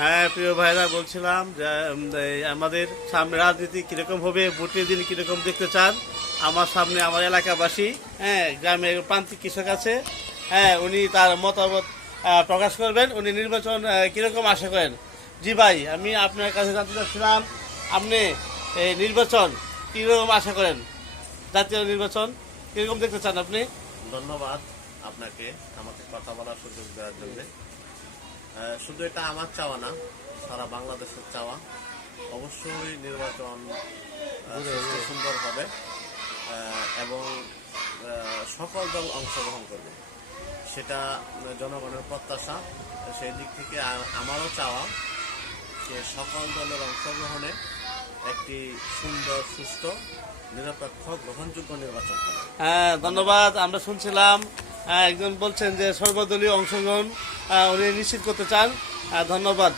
হ্যাঁ প্রিয় ভাইরা, বলছিলাম যে আমাদের সামনে রাজনীতি কিরকম হবে, ভোটের দিন কিরকম দেখতে চান। আমার সামনে আমার এলাকাবাসী, হ্যাঁ, গ্রামের প্রান্তিক কৃষক আছে, হ্যাঁ, উনি তার মতামত প্রকাশ করবেন। উনি নির্বাচন কিরকম আশা করেন। জি ভাই, আমি আপনার কাছে জানতে চাচ্ছিলাম, আপনি এই নির্বাচন কিরকম আশা করেন, জাতীয় নির্বাচন কিরকম দেখতে চান আপনি। ধন্যবাদ আপনাকে আমাকে কথা বলার সুযোগ দেওয়ার জন্য। শুধু এটা আমার চাওয়া না, সারা বাংলাদেশের চাওয়া। অবশ্যই নির্বাচন সুন্দর হবে এবং সকল দল অংশগ্রহণ করবে, সেটা জনগণের প্রত্যাশা। সেই দিক থেকে আমারও চাওয়া যে সকল দলের অংশগ্রহণে একটি সুন্দর, সুষ্ঠু, নিরপেক্ষ, গ্রহণযোগ্য নির্বাচন হবে। হ্যাঁ, ধন্যবাদ। আমরা শুনছিলাম একজন বলছেন যে সর্বদলীয় অংশগ্রহণ উনি নিশ্চিত করতে চান। ধন্যবাদ।